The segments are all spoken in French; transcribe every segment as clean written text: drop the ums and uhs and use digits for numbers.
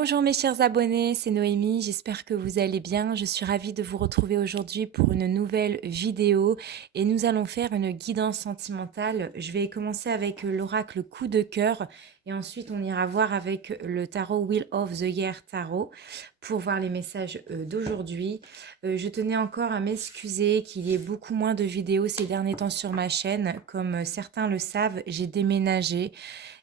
Bonjour mes chers abonnés, c'est Noémie, j'espère que vous allez bien. Je suis ravie de vous retrouver aujourd'hui pour une nouvelle vidéo et nous allons faire une guidance sentimentale. Je vais commencer avec l'oracle coup de cœur et ensuite on ira voir avec le tarot Wheel of the Year Tarot pour voir les messages d'aujourd'hui. Je tenais encore à m'excuser qu'il y ait beaucoup moins de vidéos ces derniers temps sur ma chaîne. Comme certains le savent, j'ai déménagé.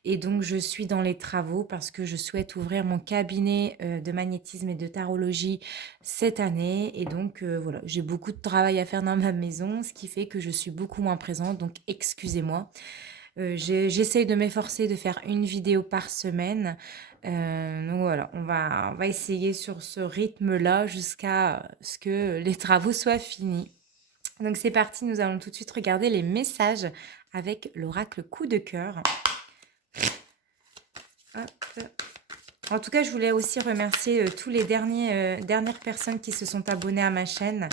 Et donc, je suis dans les travaux parce que je souhaite ouvrir mon cabinet de magnétisme et de tarologie cette année. Et donc, voilà, j'ai beaucoup de travail à faire dans ma maison, ce qui fait que je suis beaucoup moins présente. Donc, excusez-moi. J'essaye de m'efforcer de faire une vidéo par semaine. Donc voilà, on va essayer sur ce rythme-là jusqu'à ce que les travaux soient finis. Donc c'est parti, nous allons tout de suite regarder les messages avec l'oracle coup de cœur. Hop. En tout cas, je voulais aussi remercier tous les dernières personnes qui se sont abonnées à ma chaîne.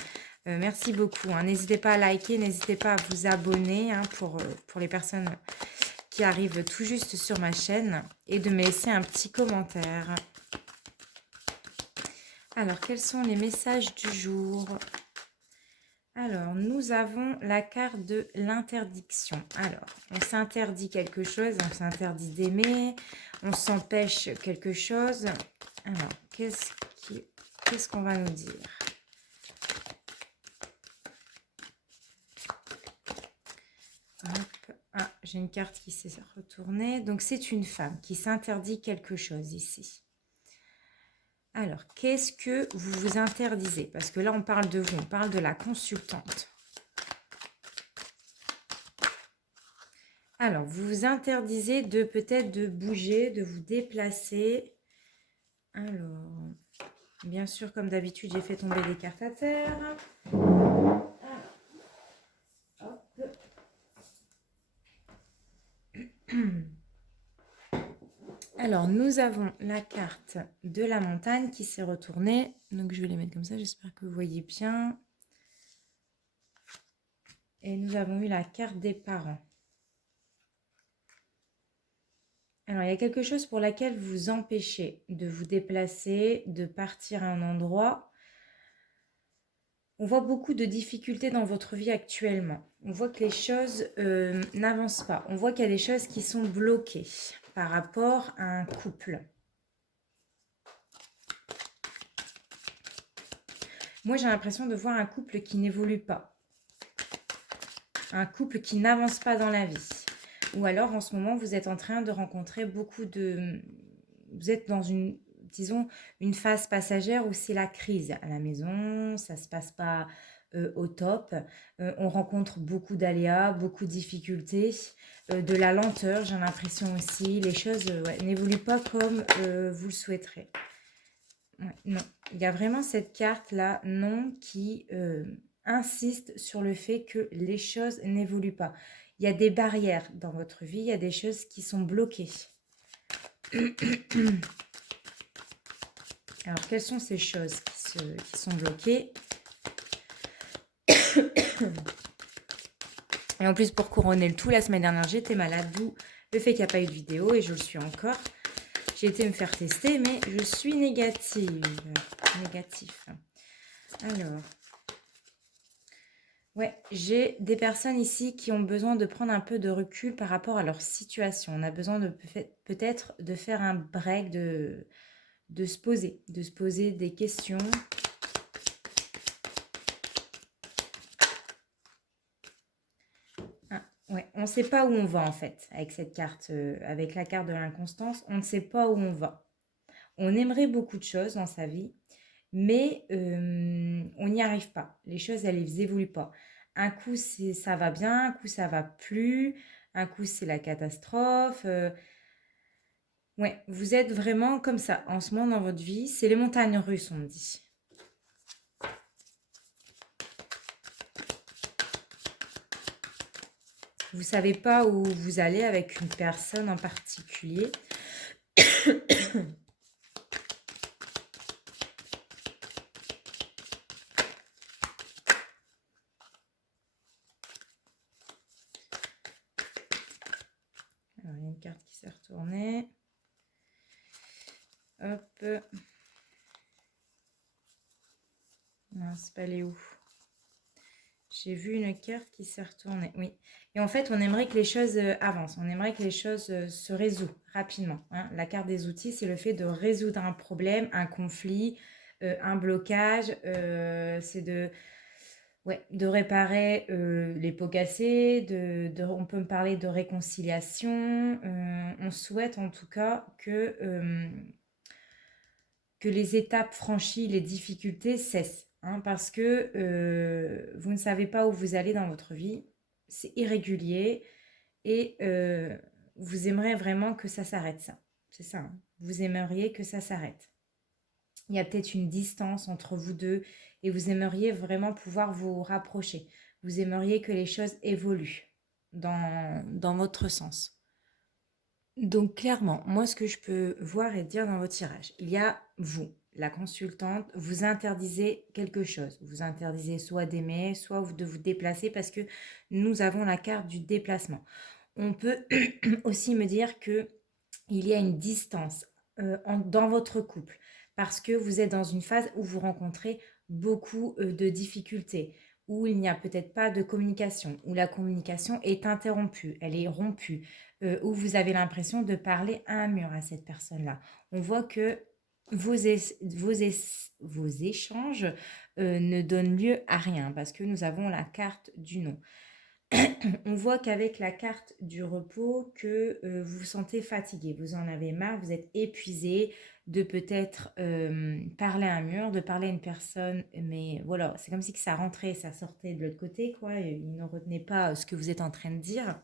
Merci beaucoup. N'hésitez pas à liker, n'hésitez pas à vous abonner pour les personnes qui arrivent tout juste sur ma chaîne et de me laisser un petit commentaire. Alors, quels sont les messages du jour ? Alors, nous avons la carte de l'interdiction. Alors, on s'interdit quelque chose, on s'interdit d'aimer, on s'empêche quelque chose. Alors, qu'est-ce qu'on va nous dire ? Hop. Ah, j'ai une carte qui s'est retournée. Donc, c'est une femme qui s'interdit quelque chose ici. Alors, qu'est-ce que vous vous interdisez? Parce que là, on parle de vous, on parle de la consultante. Alors, vous vous interdisez de peut-être de bouger, de vous déplacer. Alors, bien sûr, comme d'habitude, j'ai fait tomber des cartes à terre. Hop. Alors, nous avons la carte de la montagne qui s'est retournée. Donc, je vais les mettre comme ça, j'espère que vous voyez bien. Et nous avons eu la carte des parents. Alors, il y a quelque chose pour laquelle vous vous empêchez de vous déplacer, de partir à un endroit. On voit beaucoup de difficultés dans votre vie actuellement. On voit que les choses n'avancent pas. On voit qu'il y a des choses qui sont bloquées par rapport à un couple. Moi, j'ai l'impression de voir un couple qui n'évolue pas. Un couple qui n'avance pas dans la vie. Ou alors, en ce moment, vous êtes en train de rencontrer beaucoup de... Vous êtes dans une, disons, une phase passagère où c'est la crise à la maison, ça ne se passe pas au top. On rencontre beaucoup d'aléas, beaucoup de difficultés, de la lenteur, j'ai l'impression aussi. Les choses n'évoluent pas comme vous le souhaiterez. Ouais, non, il y a vraiment cette carte-là, non, qui insiste sur le fait que les choses n'évoluent pas. Il y a des barrières dans votre vie, il y a des choses qui sont bloquées. Alors, quelles sont ces choses qui sont bloquées? Et en plus, pour couronner le tout, la semaine dernière, j'étais malade, d'où le fait qu'il n'y a pas eu de vidéo, et je le suis encore. J'ai été me faire tester, mais je suis négative. Négatif. Alors, ouais, j'ai des personnes ici qui ont besoin de prendre un peu de recul par rapport à leur situation. On a besoin de peut-être de faire un break, de se poser des questions. Ah, ouais, on ne sait pas où on va en fait avec cette carte, avec la carte de l'inconstance. On ne sait pas où on va. On aimerait beaucoup de choses dans sa vie, mais on n'y arrive pas. Les choses, elles n'évoluent pas. Un coup, ça va bien, un coup, ça va plus, un coup, c'est la catastrophe. Ouais, vous êtes vraiment comme ça en ce moment dans votre vie. C'est les montagnes russes, on me dit. Vous ne savez pas où vous allez avec une personne en particulier. Alors, il y a une carte qui s'est retournée. Hop. Non, c'est pas les où. J'ai vu une carte qui s'est retournée. Oui. Et en fait, on aimerait que les choses avancent. On aimerait que les choses se résoudent rapidement. Hein. La carte des outils, c'est le fait de résoudre un problème, un conflit, un blocage. C'est de réparer les pots cassés. On peut me parler de réconciliation. On souhaite en tout cas que les étapes franchies, les difficultés cessent. Hein, parce que vous ne savez pas où vous allez dans votre vie, c'est irrégulier et vous aimeriez vraiment que ça s'arrête, ça. C'est ça, hein. Vous aimeriez que ça s'arrête. Il y a peut-être une distance entre vous deux et vous aimeriez vraiment pouvoir vous rapprocher. Vous aimeriez que les choses évoluent dans votre sens. Donc clairement, moi ce que je peux voir et dire dans votre tirage, il y a vous, la consultante, vous interdisez quelque chose. Vous interdisez soit d'aimer, soit de vous déplacer parce que nous avons la carte du déplacement. On peut aussi me dire que il y a une distance dans votre couple parce que vous êtes dans une phase où vous rencontrez beaucoup de difficultés, où il n'y a peut-être pas de communication, où la communication est interrompue, elle est rompue, où vous avez l'impression de parler à un mur à cette personne-là. On voit que vos échanges ne donnent lieu à rien parce que nous avons la carte du non. On voit qu'avec la carte du repos, que vous vous sentez fatigué, vous en avez marre, vous êtes épuisé de peut-être parler à un mur, de parler à une personne, mais voilà, c'est comme si que ça rentrait, ça sortait de l'autre côté, quoi, et il ne retenait pas ce que vous êtes en train de dire.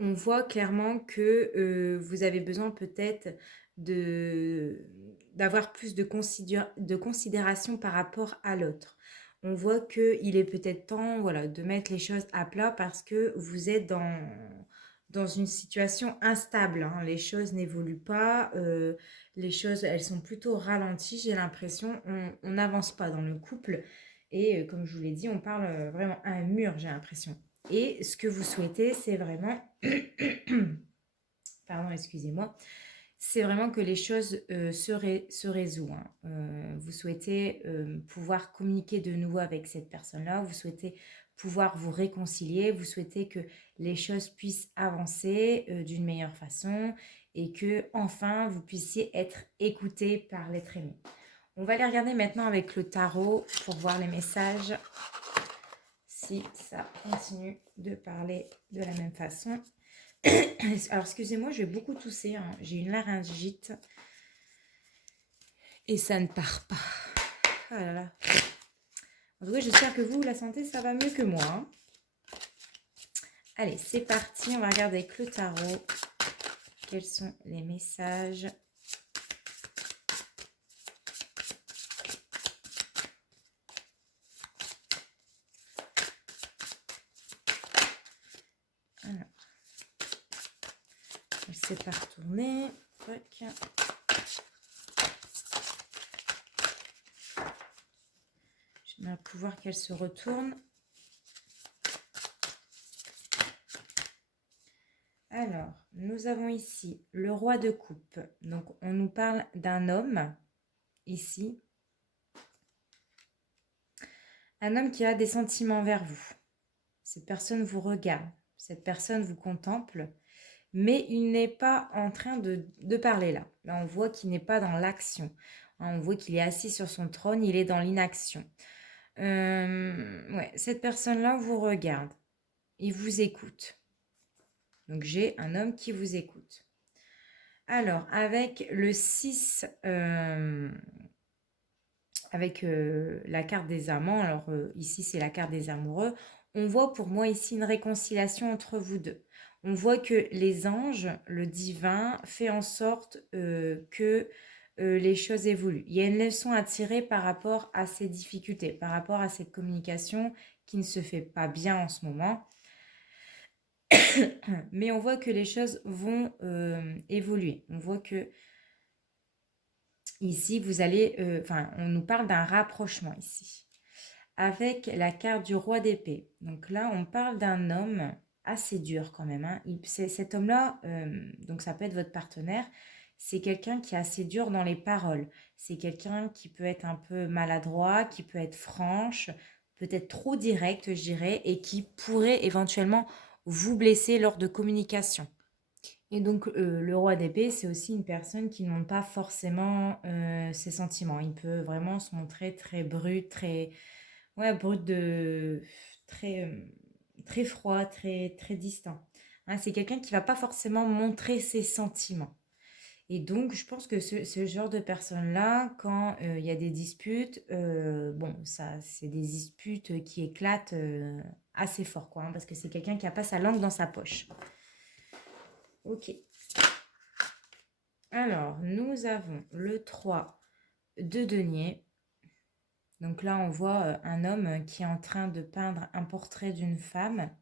On voit clairement que vous avez besoin peut-être d'avoir plus de considération par rapport à l'autre. On voit qu'il est peut-être temps, voilà, de mettre les choses à plat parce que vous êtes dans une situation instable. Hein. Les choses n'évoluent pas, les choses, elles sont plutôt ralenties, j'ai l'impression. On n'avance pas dans le couple. Et comme je vous l'ai dit, on parle vraiment à un mur, j'ai l'impression. Et ce que vous souhaitez, c'est vraiment... Pardon, excusez-moi. C'est vraiment que les choses se résout. Hein. Vous souhaitez pouvoir communiquer de nouveau avec cette personne-là. Vous souhaitez pouvoir vous réconcilier. Vous souhaitez que les choses puissent avancer d'une meilleure façon et que enfin vous puissiez être écouté par l'être aimé. On va aller regarder maintenant avec le tarot pour voir les messages. Si ça continue de parler de la même façon. Alors, excusez-moi, je vais beaucoup tousser. Hein. J'ai une laryngite. Et ça ne part pas. Ah là là. En tout cas, j'espère que vous, la santé, ça va mieux que moi. Hein. Allez, c'est parti. On va regarder avec le tarot. Quels sont les messages ? Alors. Elle ne s'est pas retournée. Tac. Je vais pouvoir qu'elle se retourne. Alors, nous avons ici le roi de coupe. Donc, on nous parle d'un homme, ici. Un homme qui a des sentiments vers vous. Cette personne vous regarde. Cette personne vous contemple. Mais il n'est pas en train de parler là. Là, on voit qu'il n'est pas dans l'action. On voit qu'il est assis sur son trône, il est dans l'inaction. Ouais, cette personne-là vous regarde. Il vous écoute. Donc, j'ai un homme qui vous écoute. Alors, avec le 6, avec la carte des amants, alors ici, c'est la carte des amoureux, on voit pour moi ici une réconciliation entre vous deux. On voit que les anges, le divin, fait en sorte que les choses évoluent. Il y a une leçon à tirer par rapport à ces difficultés, par rapport à cette communication qui ne se fait pas bien en ce moment. Mais on voit que les choses vont évoluer. On voit que ici, vous allez... on nous parle d'un rapprochement ici. Avec la carte du roi d'épée. Donc là, on parle d'un homme assez dur quand même. Hein. Cet homme-là, donc ça peut être votre partenaire, c'est quelqu'un qui est assez dur dans les paroles. C'est quelqu'un qui peut être un peu maladroit, qui peut être franche, peut-être trop direct, je dirais, et qui pourrait éventuellement vous blesser lors de communication. Et donc, le roi d'épée, c'est aussi une personne qui ne montre pas forcément ses sentiments. Il peut vraiment se montrer très brut, très, ouais, brut de, très, très froid, très, très distant. Hein, c'est quelqu'un qui va pas forcément montrer ses sentiments. Et donc, je pense que ce genre de personne-là, quand il y a des disputes, bon, ça, c'est des disputes qui éclatent assez fort, quoi, hein, parce que c'est quelqu'un qui n'a pas sa langue dans sa poche. Ok. Alors, nous avons le 3 de denier. Donc là, on voit un homme qui est en train de peindre un portrait d'une femme.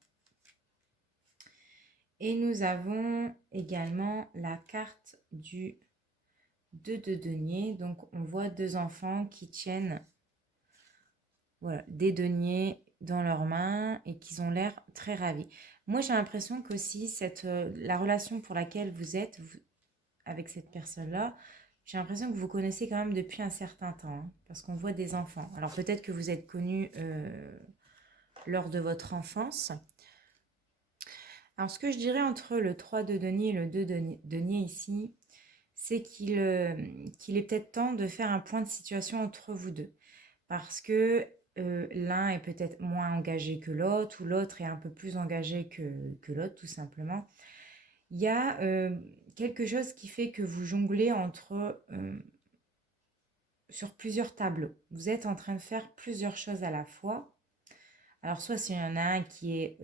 Et nous avons également la carte du 2 de denier. Donc, on voit deux enfants qui tiennent, voilà, des deniers dans leurs mains et qu'ils ont l'air très ravis. Moi, j'ai l'impression qu'aussi la relation pour laquelle vous êtes avec cette personne-là, j'ai l'impression que vous connaissez quand même depuis un certain temps, hein, parce qu'on voit des enfants. Alors peut-être que vous êtes connus lors de votre enfance. Alors ce que je dirais entre le 3 de denier et le 2 de denier ici, c'est qu'il est peut-être temps de faire un point de situation entre vous deux. Parce que l'un est peut-être moins engagé que l'autre, ou l'autre est un peu plus engagé que l'autre, tout simplement. Il y a quelque chose qui fait que vous jonglez sur plusieurs tableaux. Vous êtes en train de faire plusieurs choses à la fois. Alors soit s'il y en a un qui est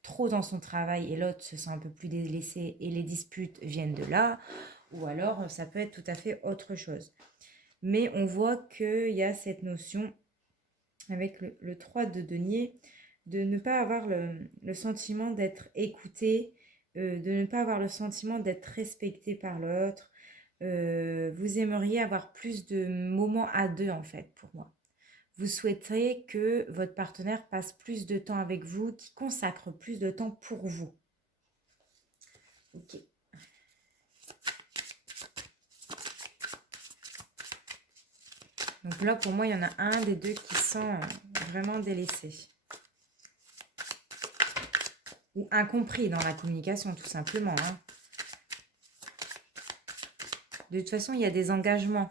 trop dans son travail et l'autre se sent un peu plus délaissé et les disputes viennent de là, ou alors ça peut être tout à fait autre chose. Mais on voit qu'il y a cette notion avec le 3 de denier de ne pas avoir le sentiment d'être écouté, de ne pas avoir le sentiment d'être respecté par l'autre. Vous aimeriez avoir plus de moments à deux en fait pour moi. Vous souhaiterez que votre partenaire passe plus de temps avec vous, qu'il consacre plus de temps pour vous. Ok. Donc là, pour moi, il y en a un des deux qui sent vraiment délaissé. Ou incompris dans la communication, tout simplement. Hein. De toute façon, il y a des engagements.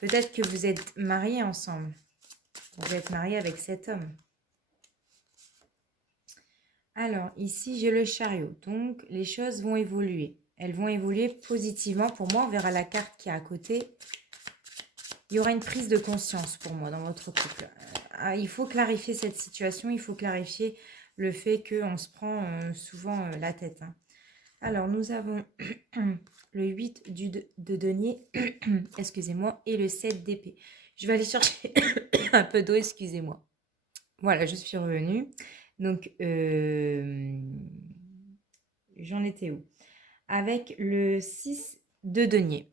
Peut-être que vous êtes mariés ensemble. Vous êtes mariés avec cet homme. Alors, ici, j'ai le chariot. Donc, les choses vont évoluer. Elles vont évoluer positivement. Pour moi, on verra la carte qui est à côté. Il y aura une prise de conscience pour moi dans votre couple. Il faut clarifier cette situation. Il faut clarifier le fait qu'on se prend souvent la tête. Hein. Alors, nous avons le 8 de denier, excusez-moi, et le 7 d'épée. Je vais aller chercher un peu d'eau, excusez-moi. Voilà, je suis revenue. Donc, j'en étais où? Avec le 6 de denier.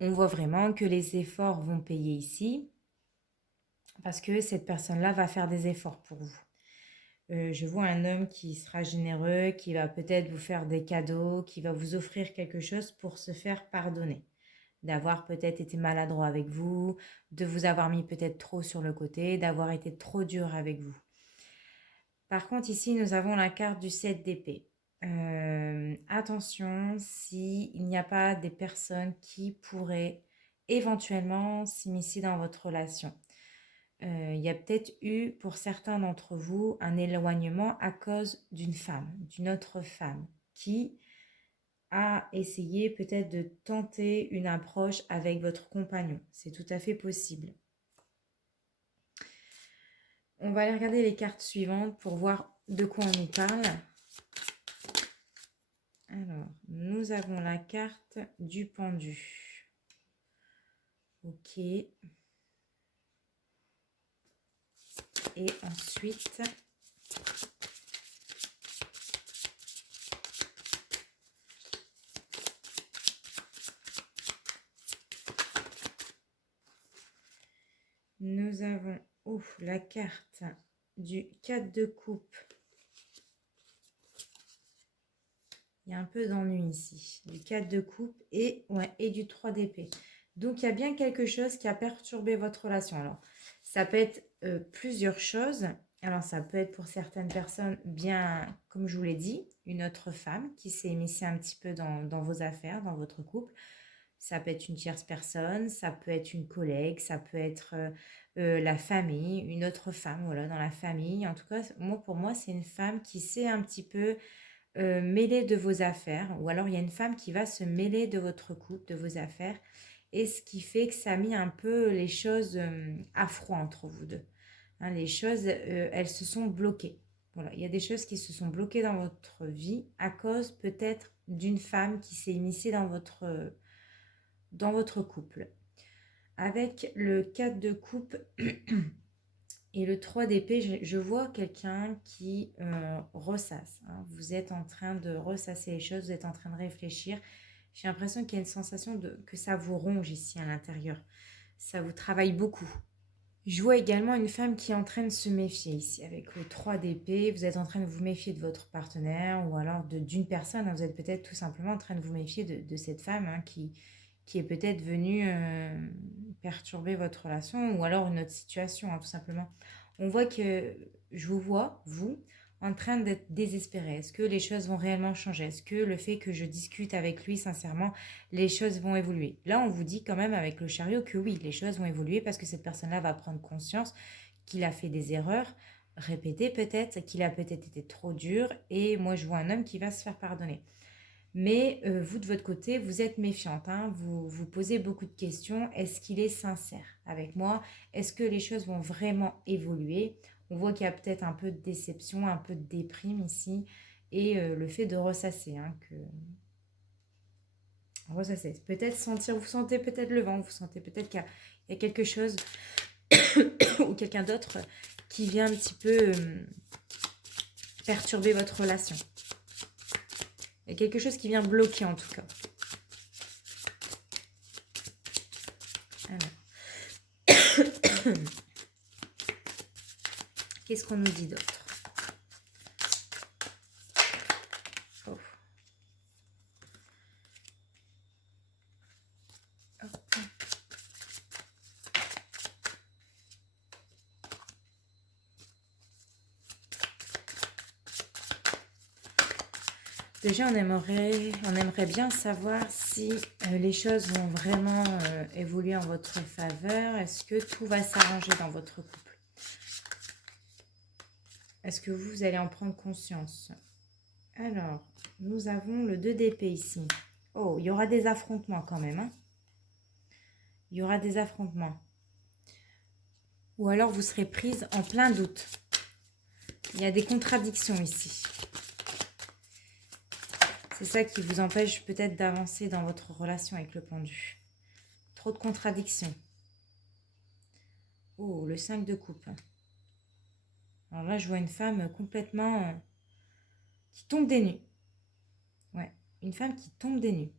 On voit vraiment que les efforts vont payer ici parce que cette personne-là va faire des efforts pour vous. Je vois un homme qui sera généreux, qui va peut-être vous faire des cadeaux, qui va vous offrir quelque chose pour se faire pardonner. D'avoir peut-être été maladroit avec vous, de vous avoir mis peut-être trop sur le côté, d'avoir été trop dur avec vous. Par contre, ici, nous avons la carte du 7 d'épée. Attention, s'il n'y a pas des personnes qui pourraient éventuellement s'immiscer dans votre relation. Il y a peut-être eu pour certains d'entre vous un éloignement à cause d'une femme, d'une autre femme, qui a essayé peut-être de tenter une approche avec votre compagnon. C'est tout à fait possible. On va aller regarder les cartes suivantes pour voir de quoi on nous parle. Alors, nous avons la carte du pendu. Ok. Et ensuite, nous avons la carte du 4 de coupe Il y a un peu d'ennui ici. Du 4 de coupe et, ouais, et du 3 d'épée. Donc, il y a bien quelque chose qui a perturbé votre relation. Alors, ça peut être plusieurs choses. Alors, ça peut être pour certaines personnes, bien, comme je vous l'ai dit, une autre femme qui s'est immiscée un petit peu dans vos affaires, dans votre couple. Ça peut être une tierce personne, ça peut être une collègue, ça peut être la famille, une autre femme, voilà, dans la famille. En tout cas, moi, pour moi, c'est une femme qui s'est un petit peu mêler de vos affaires, ou alors il y a une femme qui va se mêler de votre couple, de vos affaires, et ce qui fait que ça a mis un peu les choses à froid entre vous deux. Hein, les choses, elles se sont bloquées. Voilà, il y a des choses qui se sont bloquées dans votre vie à cause peut-être d'une femme qui s'est immiscée dans votre couple. Avec le 4 de coupe et le 3 d'épée, je vois quelqu'un qui ressasse. Hein. Vous êtes en train de ressasser les choses, vous êtes en train de réfléchir. J'ai l'impression qu'il y a une sensation que ça vous ronge ici à l'intérieur. Ça vous travaille beaucoup. Je vois également une femme qui est en train de se méfier ici. Avec le 3 d'épée, vous êtes en train de vous méfier de votre partenaire ou alors d'une personne. Hein. Vous êtes peut-être tout simplement en train de vous méfier de cette femme hein, qui est peut-être venue perturber votre relation ou alors une autre situation, hein, tout simplement. On voit que je vous vois, vous, en train d'être désespéré. Est-ce que les choses vont réellement changer? Est-ce que le fait que je discute avec lui sincèrement, les choses vont évoluer? Là, on vous dit quand même avec le chariot que oui, les choses vont évoluer parce que cette personne-là va prendre conscience qu'il a fait des erreurs répétées peut-être, qu'il a peut-être été trop dur et moi je vois un homme qui va se faire pardonner. Mais vous, de votre côté, vous êtes méfiante, hein, vous vous posez beaucoup de questions. Est-ce qu'il est sincère avec moi? Est-ce que les choses vont vraiment évoluer? On voit qu'il y a peut-être un peu de déception, un peu de déprime ici. Et le fait de ressasser, hein, ressasser. Peut-être sentir, vous sentez peut-être le vent, vous sentez peut-être qu'il y a quelque chose ou quelqu'un d'autre qui vient un petit peu perturber votre relation. Il y a quelque chose qui vient bloquer en tout cas. Alors. Qu'est-ce qu'on nous dit d'autre? Oh. Hop. Déjà, on aimerait bien savoir si les choses vont vraiment évoluer en votre faveur. Est-ce que tout va s'arranger dans votre couple? Est-ce que vous allez en prendre conscience? Alors, nous avons le 2 d'épée ici. Oh, il y aura des affrontements quand même. Hein, il y aura des affrontements. Ou alors, vous serez prise en plein doute. Il y a des contradictions ici. C'est ça qui vous empêche peut-être d'avancer dans votre relation avec le pendu. Trop de contradictions. Oh, le 5 de coupe. Alors là, je vois une femme complètement qui tombe des nues. Ouais, une femme qui tombe des nues.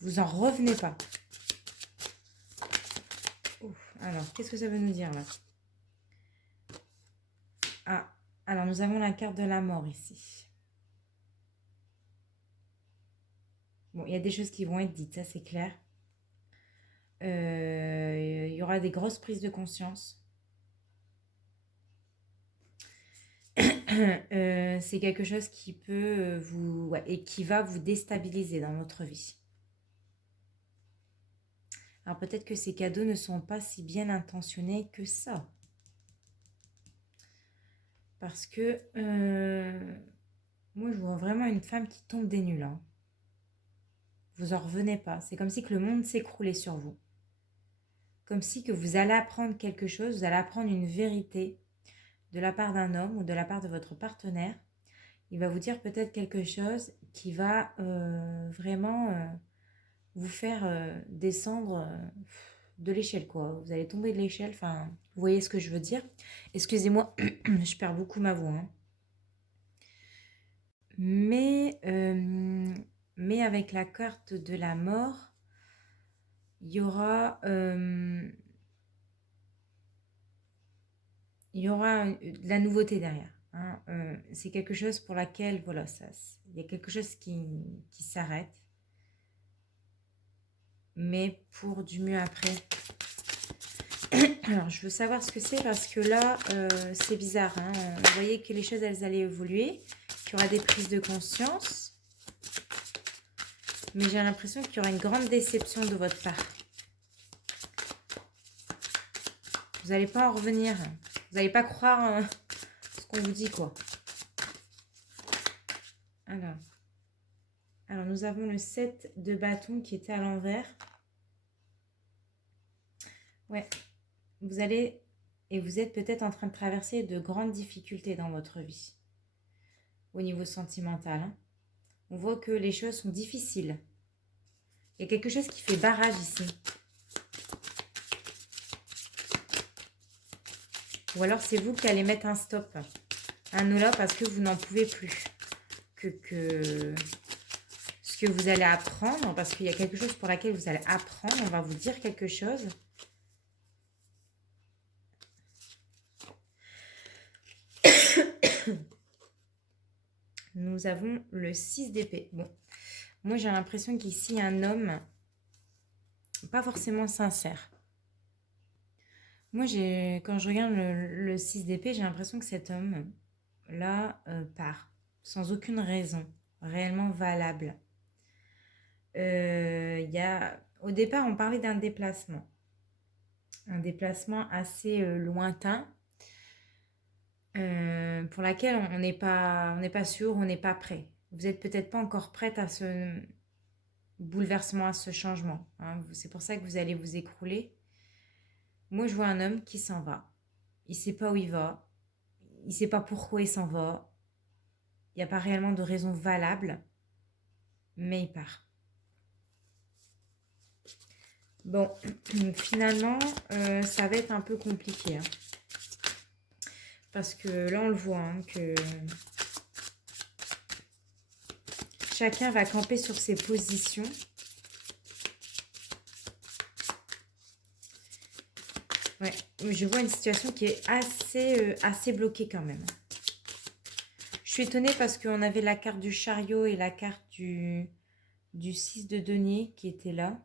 Vous en revenez pas. Ouf. Alors, qu'est-ce que ça veut nous dire là? Ah, alors nous avons la carte de la mort ici. Bon, il y a des choses qui vont être dites, ça c'est clair. Il y aura des grosses prises de conscience. C'est quelque chose qui peut vous... Ouais, et qui va vous déstabiliser dans votre vie. Alors peut-être que ces cadeaux ne sont pas si bien intentionnés que ça. Parce que moi je vois vraiment une femme qui tombe des nues là. Vous en revenez pas. C'est comme si que le monde s'écroulait sur vous. Comme si que vous allez apprendre quelque chose, vous allez apprendre une vérité de la part d'un homme ou de la part de votre partenaire. Il va vous dire peut-être quelque chose qui va vraiment vous faire descendre de l'échelle, quoi. Vous allez tomber de l'échelle, enfin, vous voyez ce que je veux dire. Excusez-moi, je perds beaucoup ma voix. Hein. Mais avec la carte de la mort, il y aura de la nouveauté derrière. Hein, c'est quelque chose pour laquelle, voilà, il y a quelque chose qui s'arrête, mais pour du mieux après. Alors, je veux savoir ce que c'est parce que là, c'est bizarre. Hein. Vous voyez que les choses, elles allaient évoluer, qu'il y aura des prises de conscience. Mais j'ai l'impression qu'il y aura une grande déception de votre part. Vous n'allez pas en revenir. Vous n'allez pas croire ce qu'on vous dit, quoi. Alors, nous avons le 7 de bâton qui était à l'envers. Ouais, vous allez et vous êtes peut-être en train de traverser de grandes difficultés dans votre vie. Au niveau sentimental, hein. On voit que les choses sont difficiles. Il y a quelque chose qui fait barrage ici. Ou alors c'est vous qui allez mettre un stop. Un no là parce que vous n'en pouvez plus. Que ce que vous allez apprendre, parce qu'il y a quelque chose pour laquelle vous allez apprendre, on va vous dire quelque chose. Nous avons le 6 d'épée. Bon, moi j'ai l'impression qu'ici, il y a un homme pas forcément sincère. Moi, quand je regarde le 6 d'épée, j'ai l'impression que cet homme-là part sans aucune raison réellement valable. Au départ, on parlait d'un déplacement. Un déplacement assez lointain pour laquelle on n'est pas sûr, on n'est pas prêt. Vous n'êtes peut-être pas encore prête à ce bouleversement, à ce changement. Hein. C'est pour ça que vous allez vous écrouler. Moi, je vois un homme qui s'en va. Il ne sait pas où il va. Il ne sait pas pourquoi il s'en va. Il n'y a pas réellement de raison valable. Mais il part. Bon, finalement, ça va être un peu compliqué. Hein. Parce que là, on le voit, hein, que chacun va camper sur ses positions. Ouais, je vois une situation qui est assez bloquée quand même. Je suis étonnée parce qu'on avait la carte du chariot et la carte du 6 de denier qui étaient là.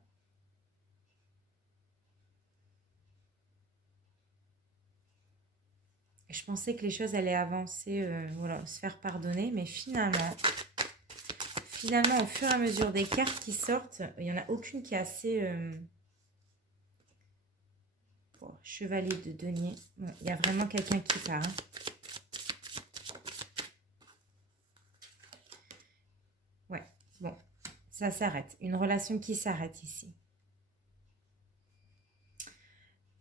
Je pensais que les choses allaient avancer, voilà, se faire pardonner, mais finalement, au fur et à mesure des cartes qui sortent, il n'y en a aucune qui est assez... chevalier de denier. Ouais, il y a vraiment quelqu'un qui part. Hein. Ouais, bon, ça s'arrête. Une relation qui s'arrête ici.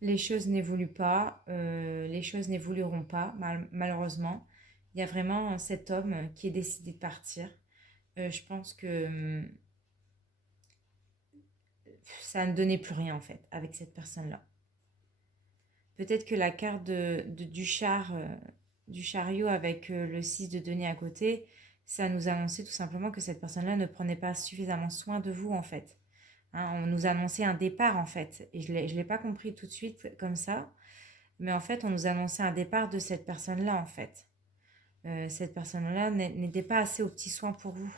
Les choses n'évoluent pas, les choses n'évolueront pas, malheureusement. Il y a vraiment cet homme qui est décidé de partir. Je pense que ça ne donnait plus rien en fait avec cette personne-là. Peut-être que la carte du chariot avec le 6 de denier à côté, ça nous annonçait tout simplement que cette personne-là ne prenait pas suffisamment soin de vous en fait. Hein, on nous annonçait un départ en fait. Et je ne l'ai pas compris tout de suite comme ça. Mais en fait, on nous annonçait un départ de cette personne-là en fait. Cette personne-là n'était pas assez aux petits soins pour vous.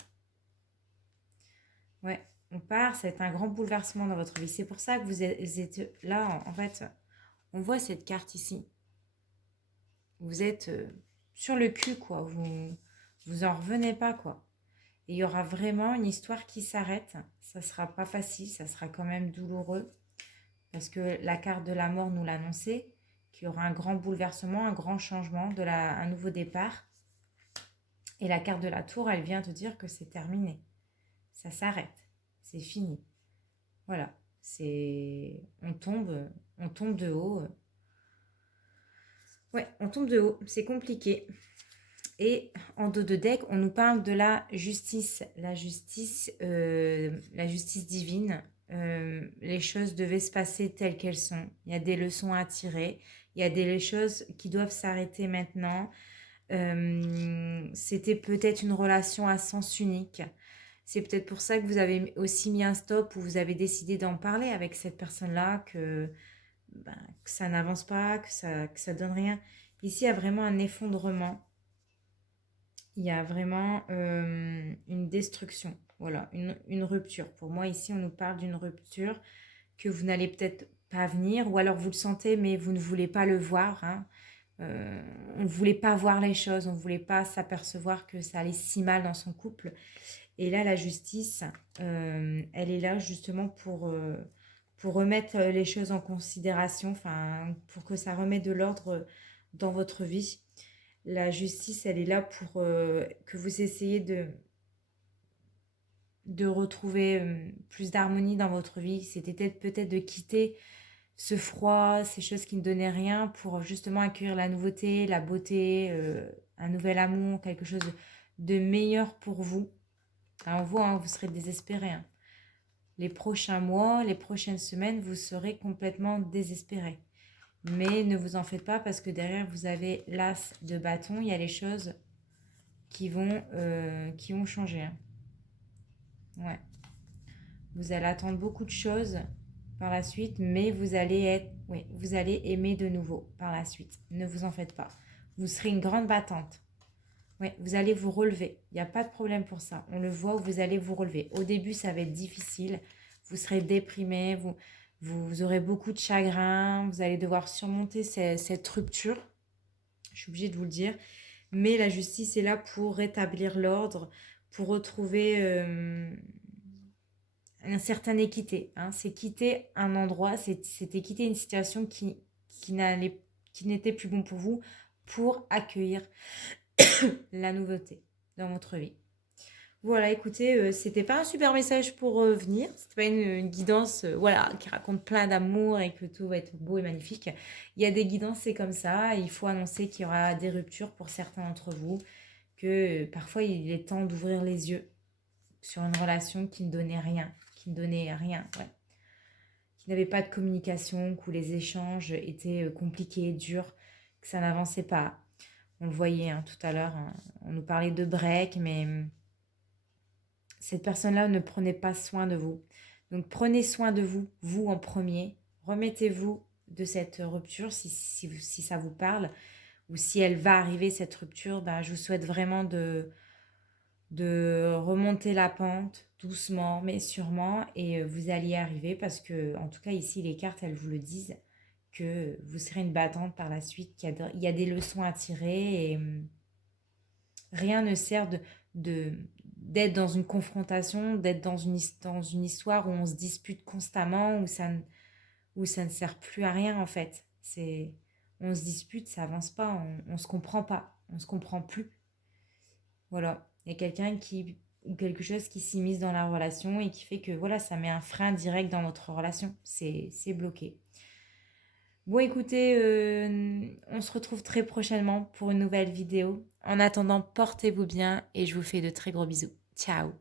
Ouais, on part, c'est un grand bouleversement dans votre vie. C'est pour ça que vous êtes là, en fait, on voit cette carte ici. Vous êtes sur le cul, quoi. Vous en revenez pas, quoi. Et il y aura vraiment une histoire qui s'arrête. Ça sera pas facile, ça sera quand même douloureux. Parce que la carte de la mort nous l'annonçait, qu'il y aura un grand bouleversement, un grand changement, un nouveau départ. Et la carte de la tour, elle vient te dire que c'est terminé. Ça s'arrête. C'est fini. Voilà. On tombe de haut. Ouais, on tombe de haut. C'est compliqué. Et en dos de deck, on nous parle de la justice. La justice divine. Les choses devaient se passer telles qu'elles sont. Il y a des leçons à tirer. Il y a des choses qui doivent s'arrêter maintenant. C'était peut-être une relation à sens unique. C'est peut-être pour ça que vous avez aussi mis un stop ou vous avez décidé d'en parler avec cette personne-là, que ça n'avance pas, que ça donne rien. Ici, il y a vraiment un effondrement. il y a vraiment une destruction. Voilà, une rupture. Pour moi, ici, on nous parle d'une rupture que vous n'allez peut-être pas venir, ou alors vous le sentez, mais vous ne voulez pas le voir, hein. On ne voulait pas voir les choses, on ne voulait pas s'apercevoir que ça allait si mal dans son couple. Et là, la justice, elle est là justement pour remettre les choses en considération, enfin, pour que ça remette de l'ordre dans votre vie. La justice, elle est là pour que vous essayiez de retrouver plus d'harmonie dans votre vie. C'était peut-être de quitter ce froid, ces choses qui ne donnaient rien pour justement accueillir la nouveauté, la beauté, un nouvel amour, quelque chose de meilleur pour vous. Alors, on voit, hein, vous serez désespéré, hein. Les prochains mois, les prochaines semaines, vous serez complètement désespéré. Mais ne vous en faites pas parce que derrière, vous avez l'as de bâton. Il y a les choses qui vont changer, hein. Ouais. Vous allez attendre beaucoup de choses par la suite, mais vous allez aimer de nouveau par la suite. Ne vous en faites pas. Vous serez une grande battante. Oui, vous allez vous relever. Il n'y a pas de problème pour ça. On le voit, vous allez vous relever. Au début, ça va être difficile. Vous serez déprimé, vous aurez beaucoup de chagrin. Vous allez devoir surmonter cette rupture. Je suis obligée de vous le dire. Mais la justice est là pour rétablir l'ordre, pour retrouver une certaine équité, hein. C'est quitter un endroit, c'était quitter une situation qui qui n'était plus bon pour vous pour accueillir la nouveauté dans votre vie. Voilà, écoutez, c'était pas un super message pour venir, c'était pas une guidance voilà, qui raconte plein d'amour et que tout va être beau et magnifique. Il y a des guidances, c'est comme ça, il faut annoncer qu'il y aura des ruptures pour certains d'entre vous, que parfois il est temps d'ouvrir les yeux sur une relation qui ne donnait rien, ouais. Qui n'avait pas de communication, où les échanges étaient compliqués, durs, que ça n'avançait pas. On le voyait, hein, tout à l'heure, hein, on nous parlait de break, mais cette personne-là ne prenait pas soin de vous. Donc prenez soin de vous, vous en premier. Remettez-vous de cette rupture si ça vous parle, ou si elle va arriver, cette rupture, ben, je vous souhaite vraiment de remonter la pente doucement mais sûrement, et vous allez y arriver parce que, en tout cas ici, les cartes, elles vous le disent, que vous serez une battante par la suite, qu'il y a des leçons à tirer, et rien ne sert d'être dans une confrontation, d'être dans une histoire où on se dispute constamment, où ça ne sert plus à rien en fait. On se dispute, ça avance pas, on se comprend pas, on se comprend plus. Voilà, il y a ou quelque chose qui s'immisce dans la relation et qui fait que voilà, ça met un frein direct dans votre relation. C'est bloqué. Bon, écoutez, on se retrouve très prochainement pour une nouvelle vidéo. En attendant, portez-vous bien et je vous fais de très gros bisous. Ciao!